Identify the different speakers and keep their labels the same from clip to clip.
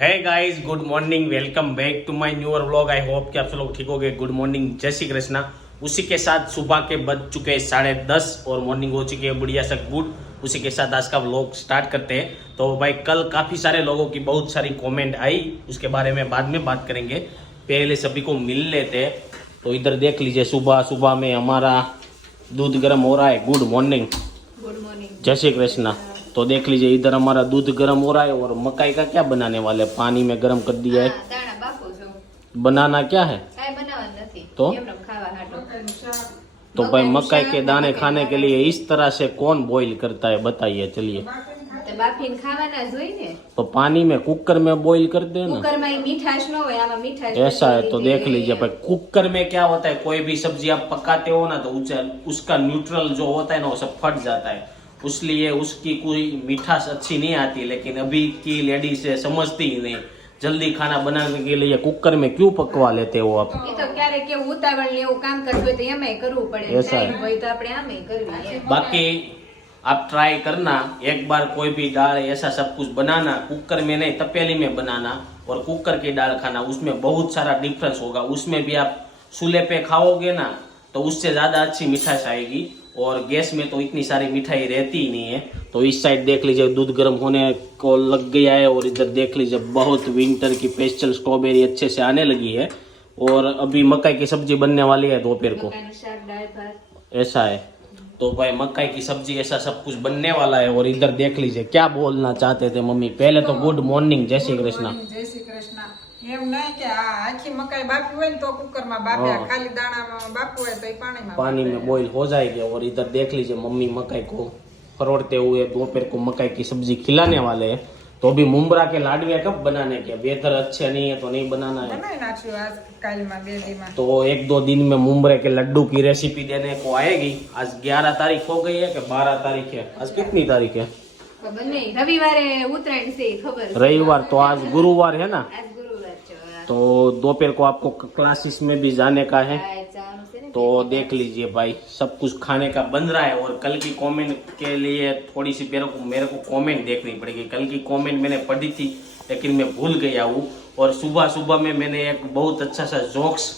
Speaker 1: Hey guys good morning welcome back to my newer vlog I hope कि आप सब लोग ठीक होंगे। गुड मॉर्निंग जय श्री कृष्णा। उसी के साथ सुबह के बज चुके हैं साढ़े दस और मॉर्निंग हो चुकी है बढ़िया सा गुड उसी के साथ आज का व्लॉग स्टार्ट करते हैं। तो भाई कल काफ़ी सारे लोगों की बहुत सारी कॉमेंट आई। उसके बारे में बाद में बात करेंगे। पहले सभी को मिल लेते हैं। तो इधर देख लीजिए सुबह सुबह में हमारा दूध गर्म हो रहा है। गुड मॉर्निंग
Speaker 2: गुड मॉर्निंग
Speaker 1: जय श्री कृष्णा। तो देख लीजिए इधर हमारा दूध गर्म हो रहा है और मकाई का क्या बनाने वाले पानी में गर्म कर दिया है। बनाना क्या है?
Speaker 2: तो?
Speaker 1: तो भाई मकाई के दाने खाने के लिए इस तरह से कौन बॉईल करता है बताइए चलिए।
Speaker 2: तो,
Speaker 1: तो पानी में कुकर में बॉईल
Speaker 2: कर देना
Speaker 1: ऐसा है तो देख लीजिए भाई कुकर में क्या होता है कोई भी सब्ज़ी आप पकाते हो ना तो उसका न्यूट्रल जो होता है ना वो सब फट जाता है। इसलिए उसकी कोई मिठास अच्छी नहीं आती लेकिन अभी की लेडीज है समझती ही नहीं जल्दी खाना बनाने के लिए कुकर में क्यों पकवा लेते हो आप
Speaker 2: ઈ તો ક્યારેક કેવું ઉતાવળ ને એવું કામ કરવું હોય તો એમાંય કરવું પડે
Speaker 1: Yes, sir.
Speaker 2: ટાઈમ હોય તો આપણે આમેય કરવી એમ.
Speaker 1: बाकी आप ट्राई करना एक बार कोई भी दाल ऐसा सब कुछ बनाना कुकर में नहीं तपेली में बनाना और कुकर की दाल खाना उसमें बहुत सारा डिफरेंस होगा उसमें भी आप चूल्हे पे खाओगे ना तो उससे ज्यादा अच्छी मिठास आएगी और गैस में तो इतनी सारी मिठाई रहती ही नहीं है। तो इस साइड देख लीजिए दूध गर्म होने को लग गया है और इधर देख लीजिए बहुत विंटर की पेस्टल स्ट्रॉबेरी अच्छे से आने लगी है। और अभी मकई की सब्ज़ी बनने वाली है दोपहर को। ऐसा है। तो भाई मकई की सब्ज़ी ऐसा सब कुछ बनने वाला है और इधर देख लीजिए क्या बोलना चाहते थे मम्मी? पहले तो हाँ। गुड मॉर्निंग जय श्री कृष्णा।
Speaker 3: जय श्री कृष्णा। એમ નહીં કે આ આખી મકાઈ બાફી હોય ને તો કુકરમાં બાફ્યા
Speaker 1: હા.
Speaker 3: ખાલી દાણા બાફવું હોય તો એ પાણીમાં
Speaker 1: पानी में बॉईल हो जाएगी और इधर देख लीजिए मम्मी मकई को फरोड़ते हुए दोपहर को मकई की सब्जी खिलाने वाले हैं तो अभी मुमरा के लाडवे कब बनाने के वेदर अच्छे नहीं है तो नहीं बनाना है
Speaker 3: બનાવી નાખ્યું આજ કાલમાં બે દીમાં
Speaker 1: तो एक दो दिन में मुमरे के लड्डू की रेसिपी देने को आएगी आज 11 तारीख हो गई है कि 12 तारीख है आज कितनी तारीख है
Speaker 2: ખબર નહીં રવિવારે ઉત્તરાયણ છે ઈ ખબર છે.
Speaker 1: रविवार तो आज गुरुवार है ना
Speaker 2: આજ ગુરુવાર છે
Speaker 1: तो दोपहर को आपको क्लासेस में भी जाने का है। तो देख लीजिए भाई सब कुछ खाने का बन रहा है और कल की कमेंट के लिए थोड़ी सी मेरे को मेरे को कमेंट देखनी पड़ेगी। कल की कमेंट मैंने पढ़ी थी लेकिन मैं भूल गया हूँ। और सुबह सुबह में मैंने एक बहुत अच्छा सा जोक्स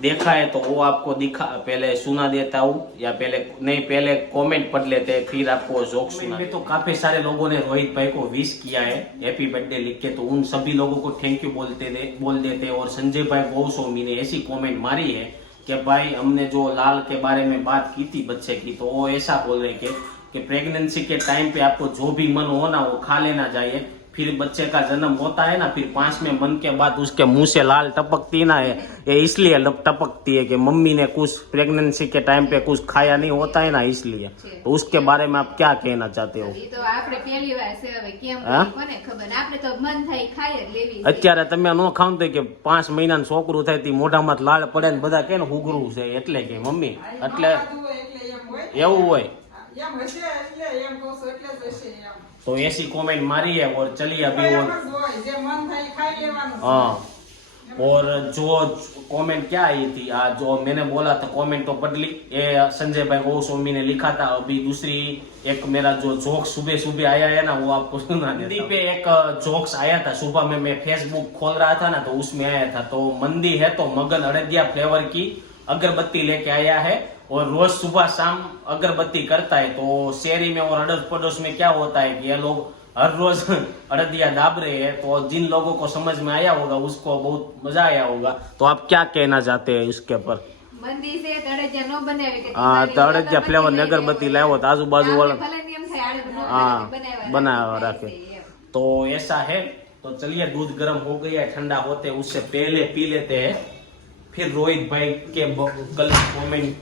Speaker 1: देखा है तो वो आपको दिखा पहले सुना देता हूँ या पहले नहीं पहले कमेंट पढ़ लेते हैं फिर आपको जोक सुना तो काफ़ी सारे लोगों ने रोहित भाई को विश किया है हैप्पी बर्थडे लिख के तो उन सभी लोगों को थैंक यू बोलते दे बोल देते और संजय भाई गोस्वामी ने ऐसी कमेंट मारी है कि भाई हमने जो लाल के बारे में बात की थी बच्चे की तो वो ऐसा बोल रहे कि कि प्रेगनेंसी के टाइम पे आपको जो भी मन हो ना वो खा लेना चाहिए। फिर बच्चे का जन्म होता है ना फिर पांचवें मन के बाद उसके मुंह से लाल टपकती ना है ये इसलिए लप- टपकती है कि मम्मी ने कुछ प्रेगनेंसी के टाइम पे कुछ खाया नहीं होता है ना इसलिए तो उसके बारे में आप क्या कहना चाहते हो
Speaker 2: ઈ તો આપણે પહેલી વાર છે હવે કેમ
Speaker 1: હા?
Speaker 2: કોને ખબર આપણે તો મન થાય ઈ ખાઈ જ લેવી છે.
Speaker 1: અત્યારે તમે ન ખાવ ને તો કે પાંચ મહિનાનું છોકરું થાય તે મોઢામાં લાળ પડે ને બધા કે ને હુગરું છે એટલે કે મમ્મી એટલે
Speaker 3: ખાધું હોય એટલે એમ હોય
Speaker 1: એવું હોય
Speaker 3: એમ હશે એટલે એમ કહું છું એટલે જ હશે એમ
Speaker 1: तो ऐसी कमेंट मारी है और चलिए अभी और हाँ और जो कमेंट क्या आई थी आ, जो मैंने बोला था कमेंट तो बदली ये संजय भाई गोस्वामी ने लिखा था अभी दूसरी एक मेरा जो जोक्स सुबह सुबह आया है ना वो आपको सुना मंदी पे एक जोक्स आया था सुबह में मैं फेसबुक खोल रहा था ना तो उसमें आया था तो मंदी है तो मगन अड़गिया फ्लेवर की अगरबत्ती लेके आया है और रोज सुबह शाम अगरबत्ती करता है तो शहरी में और अड़द पड़ोस में क्या होता है कि ये लोग हर रोज अड़दिया दाब रहे हैं तो जिन लोगों को समझ में आया होगा उसको बहुत मज़ा आया होगा। तो आप क्या कहना चाहते हैं इसके ऊपर?
Speaker 2: फ्लेवर ने हाँ, अगरबत्ती लाया
Speaker 1: तो
Speaker 2: आजू
Speaker 1: बाजू
Speaker 2: वाला।
Speaker 1: हाँ
Speaker 2: बनाया रखे।
Speaker 1: तो ऐसा है तो चलिए दूध गर्म हो गया ठंडा होते उससे पहले पी लेते हैं। फिर रोहित भाई के कल कमेंट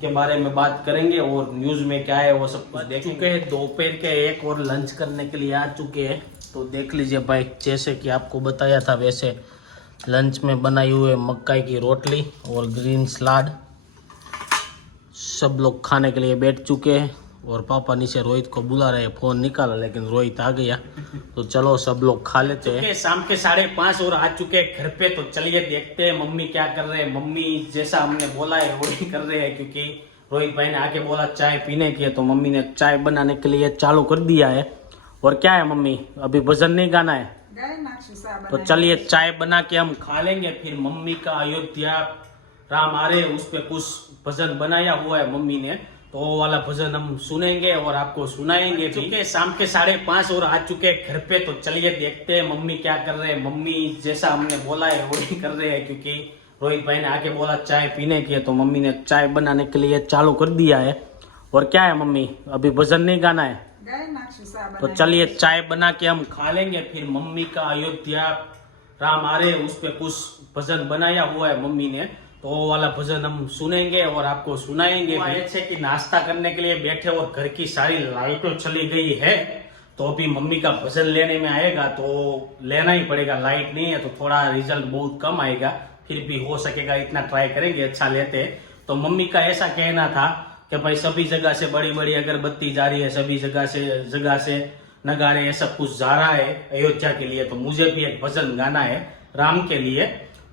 Speaker 1: के बारे में बात करेंगे और न्यूज़ में क्या है वो सब कुछ देख चुके हैं दोपहर के एक और लंच करने के लिए आ चुके हैं। तो देख लीजिए भाई जैसे कि आपको बताया था वैसे लंच में बनाई हुई मक्काई की रोटली और ग्रीन सलाद सब लोग खाने के लिए बैठ चुके हैं। और पापा नीचे रोहित को बुला रहे फ़ोन निकाला लेकिन रोहित आ गया। तो चलो सब लोग खा लेते हैं। शाम के साढ़े पाँच और आ चुके हैं घर पे तो चलिए देखते हैं मम्मी क्या कर रहे हैं। मम्मी जैसा हमने बोला है वही कर रहे हैं क्योंकि रोहित भाई ने आके बोला चाय पीने की है तो मम्मी ने चाय बनाने के लिए चालू कर दिया है। और क्या है मम्मी अभी वज़न नहीं गाना है? तो चलिए चाय बना के हम खा लेंगे फिर मम्मी का अयोध्या राम आ रहे उस पर कुछ भजन बनाया हुआ है मम्मी ने। तो वो वाला भजन हम सुनेंगे और आपको सुनाएँगे हाँ क्योंकि शाम के साढ़े पाँच और आ चुके हैं घर पे तो चलिए देखते हैं मम्मी क्या कर रहे हैं। मम्मी जैसा हमने बोला है वही कर रहे हैं क्योंकि रोहित भाई ने आगे बोला चाय पीने की है तो मम्मी ने चाय बनाने के लिए चालू कर दिया है। और क्या है मम्मी अभी भजन नहीं गाना है? तो चलिए चाय बना के हम खा लेंगे फिर मम्मी का अयोध्या राम आ रहे उस पर कुछ भजन बनाया हुआ है मम्मी ने। तो वो वाला भजन हम सुनेंगे और आपको सुनाएँगे। ऐसे कि नाश्ता करने के लिए बैठे और घर की सारी लाइटों चली गई है तो अभी मम्मी का भजन लेने में आएगा तो लेना ही पड़ेगा। लाइट नहीं है तो थोड़ा रिज़ल्ट बहुत कम आएगा फिर भी हो सकेगा इतना ट्राई करेंगे अच्छा लेते हैं। तो मम्मी का ऐसा कहना था कि भाई सभी जगह से बड़ी बड़ी अगरबत्ती जा रही है सभी जगह से जगह से नगारे ये सब कुछ जा रहा है अयोध्या के लिए तो मुझे भी एक भजन गाना है राम के लिए।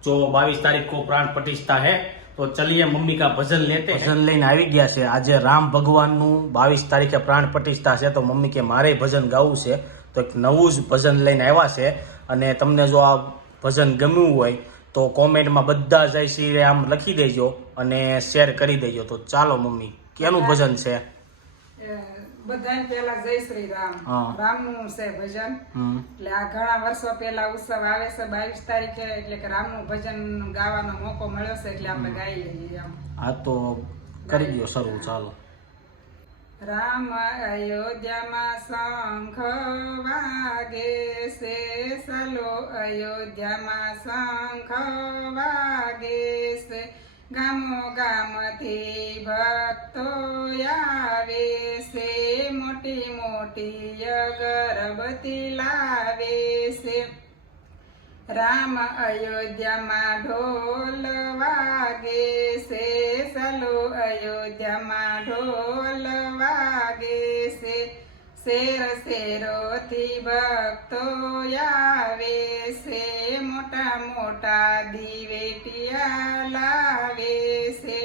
Speaker 1: जो बाईस तारीख को प्राण प्रतिष्ठा है તો ચલીએ મમ્મી કા ભજન લેતે ભજન લઈને આવી ગયા છે આજે રામ ભગવાનનું બાવીસ તારીખે પ્રાણ પ્રતિષ્ઠા છે તો મમ્મી કે મારે ભજન ગાવું છે તો એક નવું જ ભજન લઈને આવ્યા છે અને તમને જો આ ભજન ગમ્યું હોય તો કોમેન્ટમાં બધા જય શ્રી રામ લખી દેજો અને શેર કરી દેજો તો ચાલો મમ્મી કેનું ભજન છે
Speaker 3: એ, બધાને પેલા જય શ્રી રામ. રામનું છે ભજન. એટલે આ ઘણા વર્ષો પહેલા ઉત્સવ આવે છે બાવીસ તારીખે એટલે કે રામનું ભજન ગાવાનો મોકો મળ્યો છે એટલે આપણે ગાઈ લઈએ આમ
Speaker 1: આ તો કરી દો શરૂ ચાલો.
Speaker 3: રામ અયોધ્યામાં શંખ વાગે છે સલો અયોધ્યામાં શંખ વાગે છે. ગામો ગામથી ભક્તો આવે છે. મોટી અગરબત્તી લાવે છે. રામ અયોધ્યામાં ઢોલ વાગે છે. સલો અયોધ્યામાં ઢોલ વાગે છે. શેર શેરોથી ભક્તો આવે છે. મોટા મોટા દિવેટિયા લાવે છે.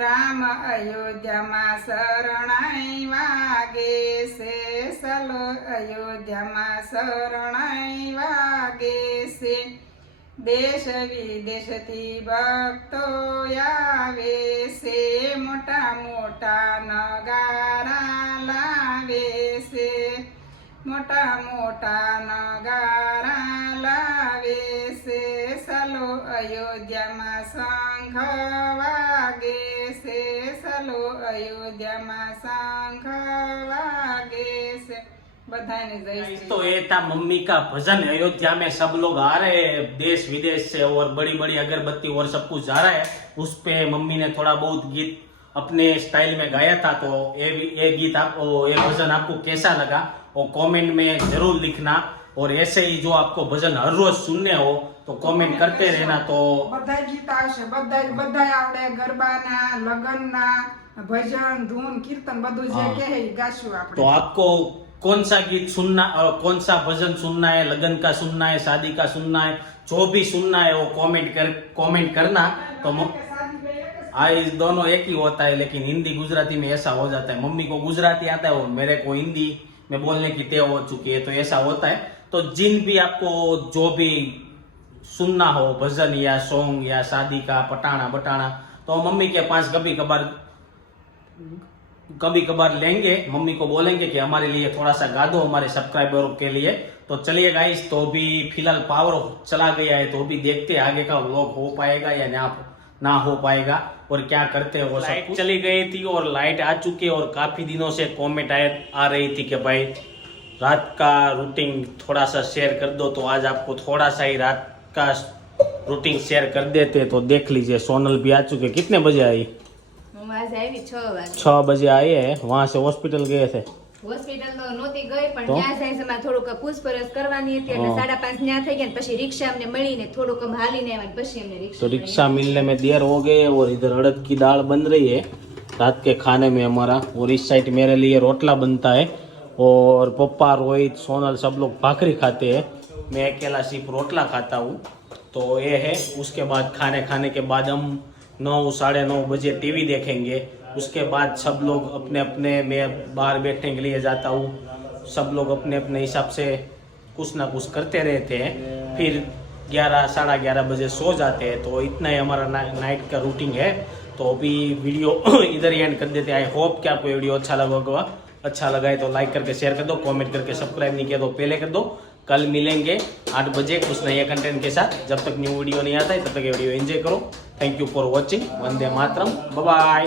Speaker 3: રામ અયોધ્યામાં શરણાઈ વાગે છે સલો અયોધ્યામાં શરણાઈ વાગે છે. દેશ વિદેશથી ભક્તો આવે છે, મોટા મોટા નગારા લાવે છે. મોટા મોટા નગારા લાવે છે સલો અયોધ્યામાં સંઘ વાગે છે સલો અયોધ્યામાં શંખ વાગે છે બધાને જય શ્રી
Speaker 1: तो ये था मम्मी का भजन अयोध्या में सब लोग आ रहे हैं देश विदेश से और बड़ी बड़ी अगरबत्ती और सब कुछ जा रहा है उस पे मम्मी ने थोड़ा बहुत गीत अपने स्टाइल में गाया था तो ये भी- ये गीत आपको ये भजन आपको कैसा लगा वो कमेंट में जरूर लिखना और ऐसे ही जो आपको भजन हर रोज सुनने हो तो कमेंट करते रहना तो
Speaker 3: બધા ગીત આવશે બધા બધા આવડે ગરબાના લગનના ભજન ધૂન કીર્તન બધું જે
Speaker 1: હા.
Speaker 3: કહે એ ગાશું
Speaker 1: तो
Speaker 3: આપણે
Speaker 1: आपको कौन सा गीत सुनना अ, कौन सा भजन सुनना है लगन का सुनना है शादी का सुनना है जो भी सुनना है वो कमेंट कर कमेंट करना तो म- हाँ इस दोनों एक ही होता है लेकिन हिंदी गुजराती में ऐसा हो जाता है मम्मी को गुजराती आता है और मेरे को हिंदी में बोलने की टेव हो चुकी है तो ऐसा होता है तो जिन भी आपको जो भी सुनना हो भजन या सॉन्ग या शादी का पटाना बटाना तो मम्मी के पास कभी कभार कभी कभार लेंगे। मम्मी को बोलेंगे कि हमारे लिए थोड़ा सा गा दो हमारे सब्सक्राइबरों के लिए। तो चलिए गाइस तो भी फ़िलहाल पावर चला गया है तो भी देखते हैं आगे का व्लॉग हो पाएगा या ना ना हो पाएगा और क्या करते हैं लाइट चली गई थी और लाइट आ चुकी है और काफ़ी दिनों से कॉमेंट आ रही थी कि भाई रात का रूटीन थोड़ा सा शेयर कर दो तो आज आपको थोड़ा सा ही रात का रूटीन शेयर कर देते हैं। तो देख लीजिए सोनल भी आ चुके कितने बजे आई
Speaker 2: હું આજે આવી છ વાગે
Speaker 1: छह बजे आए हैं वहां से हॉस्पिटल गए थे
Speaker 2: હોસ્પિટલ તો નહોતી ગઈ પણ
Speaker 1: તો?
Speaker 2: ત્યાં જાય છે મારે થોડુંક પૂછપરછ કરવાની હતી એટલે
Speaker 1: હા.
Speaker 2: સાડા પાંચ ત્યાં થઈ ગયા ને પછી રિક્ષા અમને મળીને થોડુંક અમે હાલીને આવ્યા ને પછી અમને
Speaker 1: तो
Speaker 2: રિક્ષા
Speaker 1: रिक्शा मिलने में देर हो गई है और इधर अड़द की दाल बन रही है रात के खाने में हमारा और इस साइड मेरे लिए रोटला बनता है और पप्पा रोहित सोनल सब लोग भाकरी खाते हैं। मैं अकेला सिर्फ़ रोटला खाता हूँ। तो ये है उसके बाद खाने खाने के बाद हम नौ साढ़े नौ बजे टीवी देखेंगे। उसके बाद सब लोग अपने अपने मैं बाहर बैठने के लिए जाता हूँ। सब लोग अपने अपने हिसाब से कुछ ना कुछ करते रहते हैं। फिर ग्यारह साढ़ा ग्यारह बजे सो जाते हैं। तो इतना ही हमारा ना, नाइट का रूटीन है। तो अभी वीडियो इधर ही एंड कर देते हैं। आई होप कि आपको वीडियो अच्छा लगा अच्छा लगा है तो लाइक करके शेयर कर दो कमेंट करके सब्सक्राइब नहीं किया तो पहले कर दो। कल मिलेंगे आठ बजे कुछ नए कंटेंट के साथ। जब तक न्यू वीडियो नहीं आता है, तब तक ये वीडियो एंजॉय करो। Thank you for watching Vande Mataram. Bye